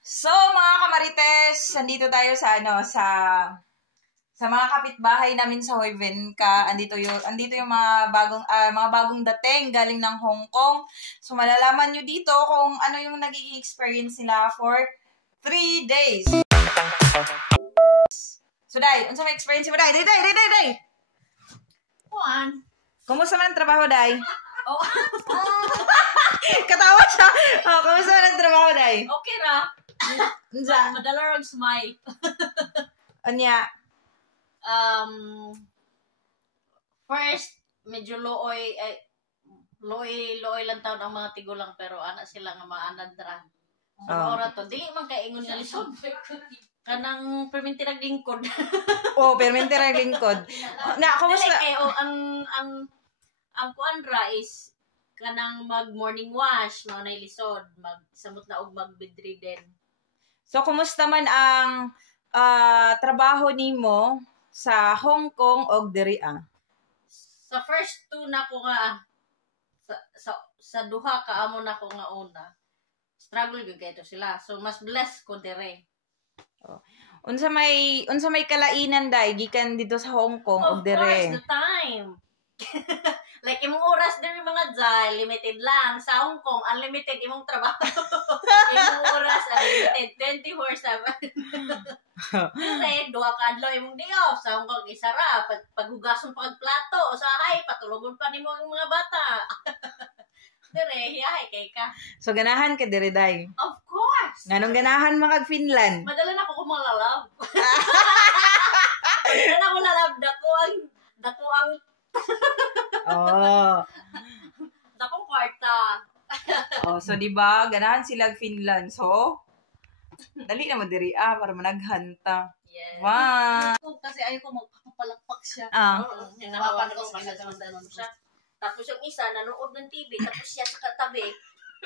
So, mga kamarites, nandito tayo sa sa mga kapitbahay namin sa Hoyvenka. Andito yung mga bagong dating galing ng Hong Kong. So, malalaman nyo dito kung ano yung nagiging experience nila for 3 days. So, Day, unsa may experience mo, Day? Day! Juan. Kumusta man ang trabaho, Day? Oh. Katawa siya. Oh, kumusta man ang trabaho, Day? Okay ra. Madala rog smile. Anya? First, medyo looy lang taon ang mga tigulang pero anak sila nga maanad ra. So, ora to, dili man kay ingon nga lisod. Kanang perminti naglingkod. Oh, perminti naglingkod. Na, kumusta? Dili, ang kuan ra is kanang mag morning wash, mao nay lisod, magsamot na og mag bedridden. So, kumusta man ang trabaho nimo sa Hong Kong o diri Sa first two na ko nga, sa duha ka amo na ko nga una, struggle gyud kay to sila. So, mas blessed ko dire. Oh. Unsa may kalainan day gikan dito sa Hong Kong o dire? Of course, the time. Like, imong oras din yung mga dyan, limited lang. Sa Hong Kong, unlimited imong trabaho. Imong oras, unlimited, 24/7. Kasi, duha ka adlaw imong day off. Sa Hong Kong, isara. Paghugason pagplato, usahay, patulugon pa nimo ang mga bata. Dire, hiyahay kay ka. So, ganahan ka dire, day? Of course! Nganong ganahan mga Finland? Madala na ko malalab. Madala na ko lalab. Dako ang Oh. Dakong kwarta. Oh, so di ba ganahan sila Finland. So dali na mo diri para managhanta. Yes. Wow. Kasi ayaw ko magpapalakpak siya. Hinahawakan ko siya. Tapos yung isa nanood ng TV tapos siya sa katabi.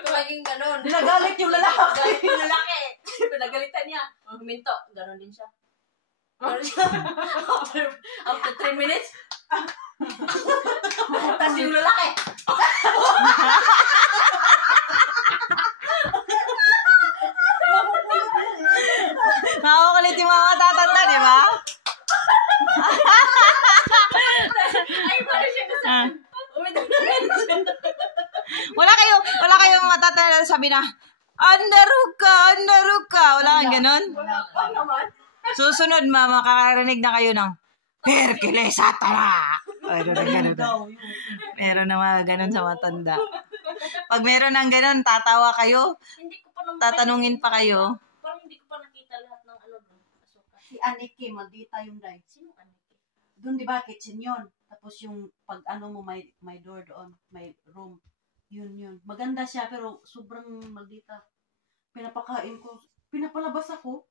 Laging ganon. Nagalit yung lalaki. Galit yung lalaki. Pinagalitan niya. Huminto. Ganon din siya. After 3 minutes, tapos yung lalaki. Nakakulit yung mga matatanda, di ba? Ay, parang siya kasi. Wala kayong matatanda sabi na, Andaro ka. Wala kang ganun? Wala pa naman. Susunod, makakarinig na kayo ng Perkele Satana. Meron na mga ganun sa matanda. Pag meron ng ganun, tatawa kayo. Tatanungin pa kayo. Parang hindi ko pa nakita lahat ng ano doon. Si Aniki, maldita yung day. Sino Aniki? Doon di ba, kitchen yun. Tapos yung pag ano mo, may door doon, may room. Yun. Maganda siya, pero sobrang maldita. Pinapakain ko. Pinapalabas ako.